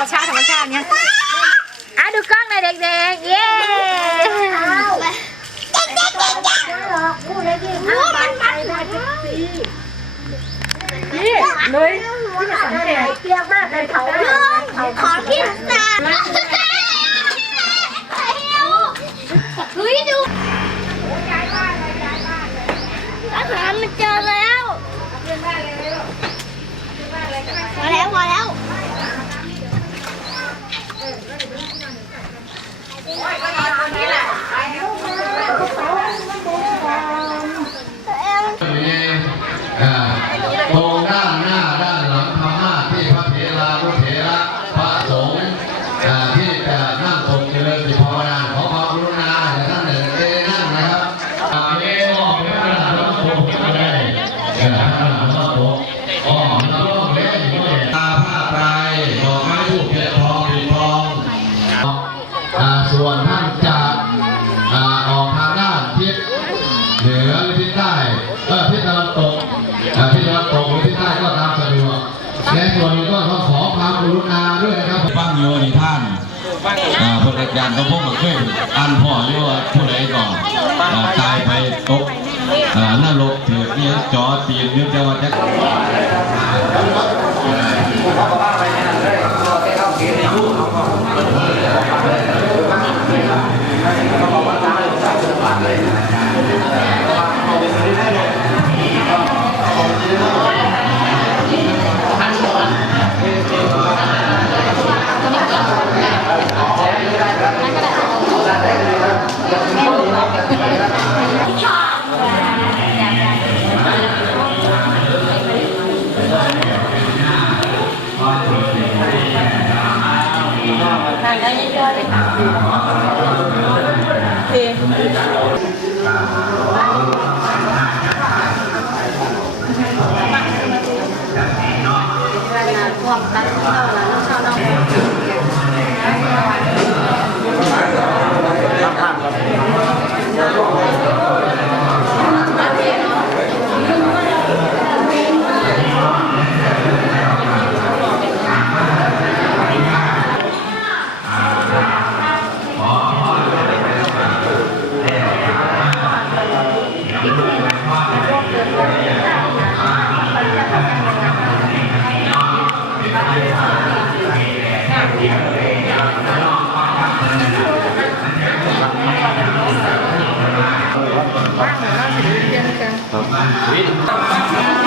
รมชาติธรรมชาติเนี่ยอะดูกล้องหน่อยเด็กๆ เย้นี่เลยที่จะสังเกตเปียกมากเลยเขาขอพิซซ่าเเหนือหรือทิศใต้เออทิศตะวันตกอ่าทิศตะวันตกหรือทิศใต้ก็ตามสะดวกและส่วนก็ต้องขอความกรุณาด้วยนะครับฟังโยนิท่านอ่าพลอาจารย์ก็พวกมันเคยอ่านพ่ออยู่ว่าผู้ใดก่อนตายไปตกอ่านรกถือเนี่ยจอตีนนึกจะว่าจะ ท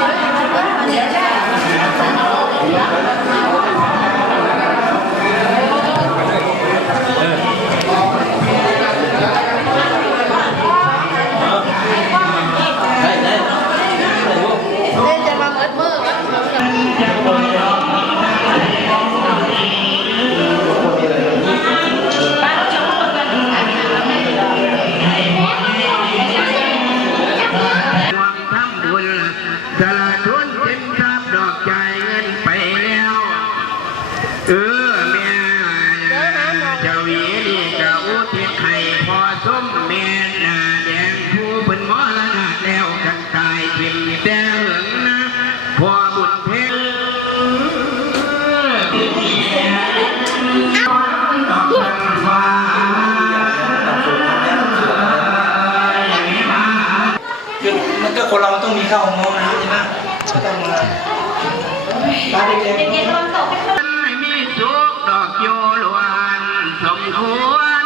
เด็กๆไม่มีสุขดอกโยลวนสมควร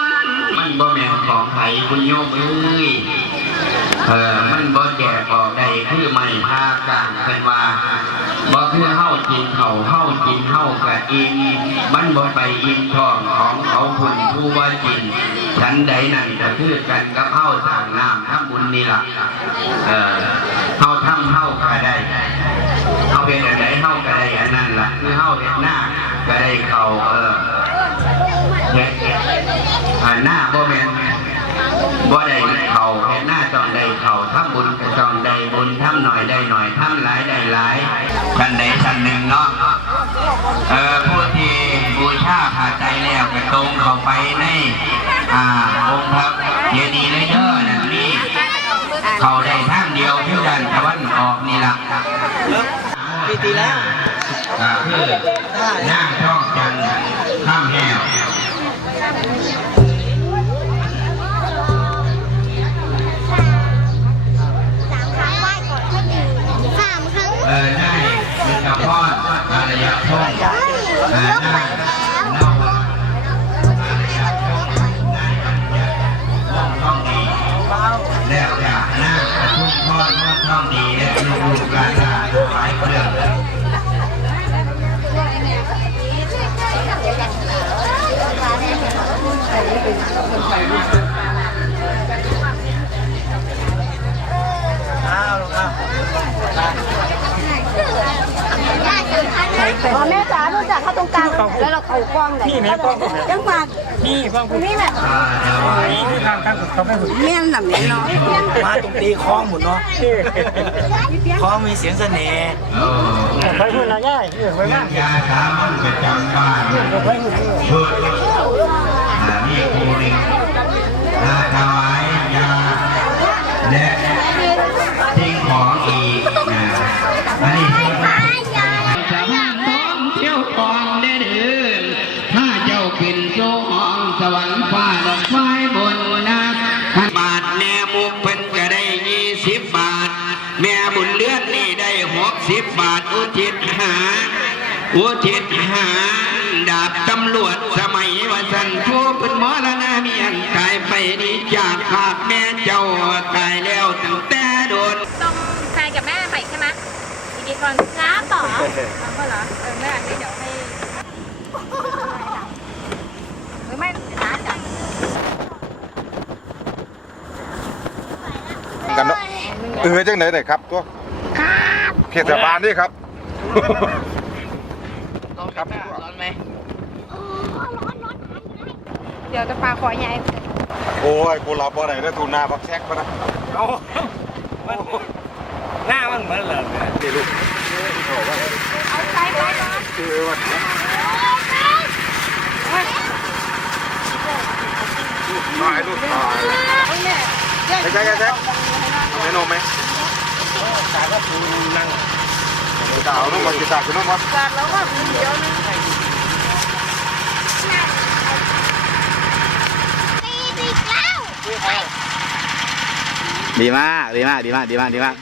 มันบ่แม่นของไผคุณโยมเอ้ยเออมันบ่แก่ออกได้คือไม่พากลางเป็นว่าบ่คือเฮากินเขาเฮากินเฮากะอินมันบ่ไปอินท้องของเขาคุณผู้ว่ากินฉันใดนั่นก็คือกันกับเฮาสร้างน้ำทำบุญนี่ล่ะเออเฮาทำเฮาก็ได้เอาเป็นอะไรเฮาก็ได้อัน เขาเออเฮ็ดอ่หน้าบ่แมนบ่ได้เขาเฮ็ดหน้าต้องได้เขาทำบุญก็ต้องได้บุญทำหน่อยได้หน่อยทำหลายได้หลายท่านใดท่านหนึ่งเนาะเออผู้ที่บูชาผ่าใจแล้วก็ตรงเข้าไปในอ่าองค์พระเจดีย์เลยเด้อนั่นนี่เขาได้ทางเดียวคือกันตะวันออกนี่ล่ะปีตีแล้ว ก็คือนั่งช่องจันข้ามแห้วเออได้มีกระพอนอารยพงศ์อ่าได้นอกอารยพงศ์ได้ปัญญาว่องท่องดีแล้วจากน้าทุ่งพอนว่องท่อดีและลูกหลานหลานหลยเอ้าวอ้าวอ๋อแม่จ๋ารู้จักเข้าตรงกลางแล้วเราเขากว้างไหนพี่แม่ป้องยังฝากนี่ป้องนี่แหละนี่ที่ทางการเขาไม่หุ่นเมี่ยนหนังเนเนาะมาตรงตีคล้องหมุนเนาะคล้องมีเสียงเสน่ห์เออไปหุ่นละง่ายไปเรื่องยาสามัญประจำบ้านเพื่ออ่ เพื่อนนี่ได้หกสิบบาทอุทิศหา อุทิศหา ดาบตำรวจสมัยว่าสันผู้เป็นมอละนาเมียนตายไปนี้จากภาคแม่เจ้าตายแล้วตั้งแต่โดนต้องแฟนกับแม่ไปใช่ไหมดีๆก่อนน้าต่อเอาก็เหรอเออแม่ให้เดี๋ยวให้หรือไม่เดี๋ยวน้าจัดกันเนาะเออจังไหนได้ครับตัว เทศบาลนี่ครับครับเดี๋ยวจะปลาขอใหญ่โอ้ยกูรับบ่ได้ได้อตูนาบักแซกปะนะเอาหน้ามันเหมือนเหรอนี่ลูกเอาไปไปก่อนคือว่าตายลูกตายใช่ใช่ใช่เอาไม่นมไหมตาก็คือนั่งกีตาร์เอาน้องมากีตา สารก็คือนั่งตาวน้องมาจิตาคือน้องวัดตากแล้วว่าเดี๋ยวนึงดีมากดีมากดีมากดีมากดีมาก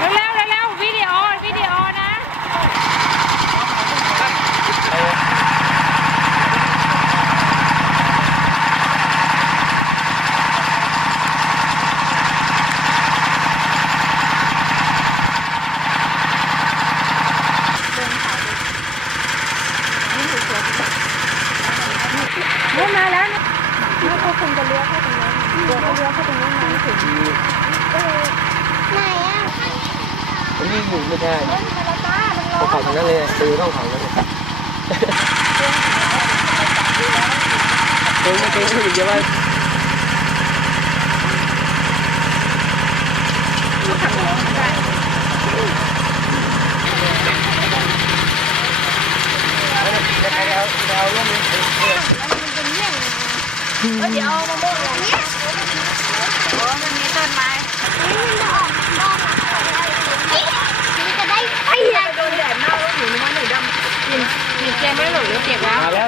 เร็วเร็วเร็ววิดีโอวิดีโอนะ เมื่อมาแล้วเนี่ยเขาคงจะเลี้ยวเข้าตรงนี้เดี๋ยวเขาเลี้ยวเข้า ตรงนี้มาไม่ถึงไหนอะนี่หมุนไม่ได้เขาเขาทางนั้นเลยซื้อเข้าเขาแล้วเก่งไม่เก่งไม่ถึงจะว่าเดี๋ยวเอามะม่วงลงเนี่ย โอ้มันมีต้นไม้มันจะได้ไปเลยโดนแดดมาแล้วหนูนึกว่าหนูดำกินกินแกไม่หลุดหรือเปียกแล้ว มาแล้ว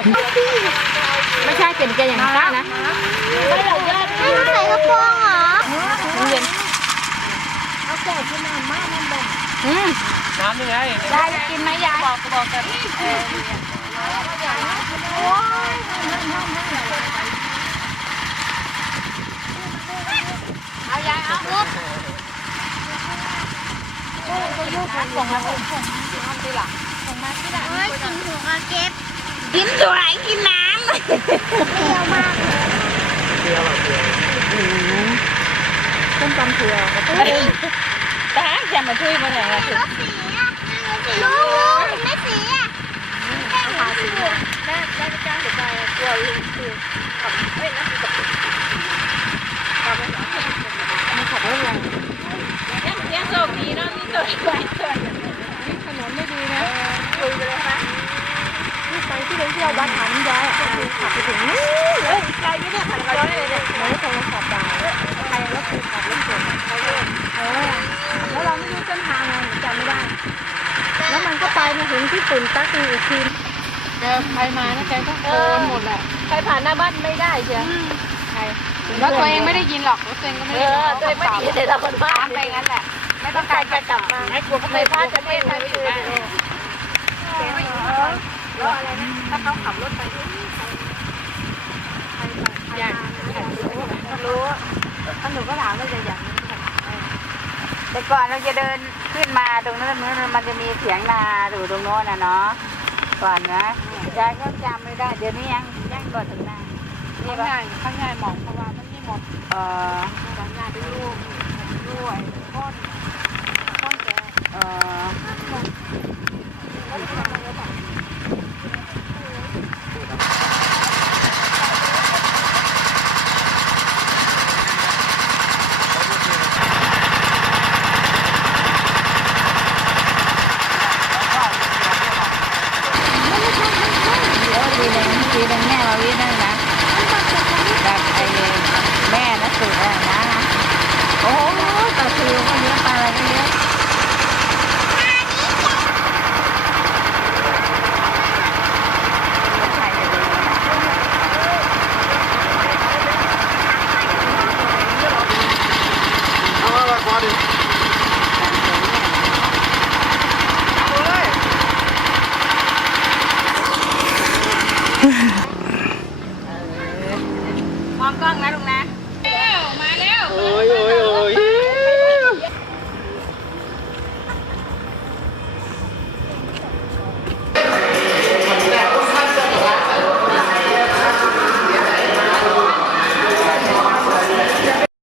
ไม่ใช่เป็นแกอย่างนั้นนะไม่หลือยอดไม่ใส่กระโปรงเหรอเย็นเอาแก่ที่นานมากมันบ่งอืมน้ำยังไงยายกินไหมยายบอกบอกกันโอ้ย เอายายเอาลูกส่งมาส่งส่งมาที่หลังส่งมาที่หลังเฮ้ยกินหัวเก็บกินตัวไหนกินน้ำเปรี้ยวมากต้มตำเผือกตาจะมาช่วยมาเนี่ยถึงลูกไม่สีอะแม่ขาสีแม่แม่จะจ้างเด็กไปกลัวลูกคือขับเอ้ยนั่นคือกับขับไปสองคนมันขับรถแรงยังยังโชคดีเนาะนี่ตัวใหญ่ตัว ถนนไม่ดีนะ คุยไปเลยนะ ที่ไปที่เราเที่ยววัดหาน้ำย้ายอะคือขับไปถึงนู้น เฮ้ยไกล นี่เนี่ยขับย้อนเลยเนี่ยแล้วโทรศัพท์ด่าใครแล้วคือขับรถชนเออแล้วเราไม่รู้เส้นทางไงจำไม่ได้ แล้วมันก็ไปมาถึงที่ตุ่นตักอีกทีเจอใครมานะแกต้องโกนหมดแหละใครผ่านหน้าบ้านไม่ได้เชียวใครแล้วตัวเองไม่ได้ยินหรอกตัวเองก็ไม่ได้ยินตัวเองไม่ไดีเดี๋ยวเราคนพาตามไปงั้นแหละไม่ต้องกาการจะกลับมาไม่กลัวไม่พลาดจะไม่ทันคืนแล้วอะไรนะถ้าเขาขับรถไป อยากรู้ถ้าหนูก็ถามว่าจะอยากรู้แต่ก่อนเราจะเดินขึ้นมาตรงนั้นมันมันจะมีเสียงนาอยู่ตรงโน้นนะเนาะก่อนนะยายก็จำไม่ได้เดี๋ยวนี้ยังยังก่อนถึงนานี่ง่ายข้างง่ายมองเพราะว่ามันมีหมดเอ่อข้างง่ายเป็นลูกด้วยก้นก้นแกเอ่อ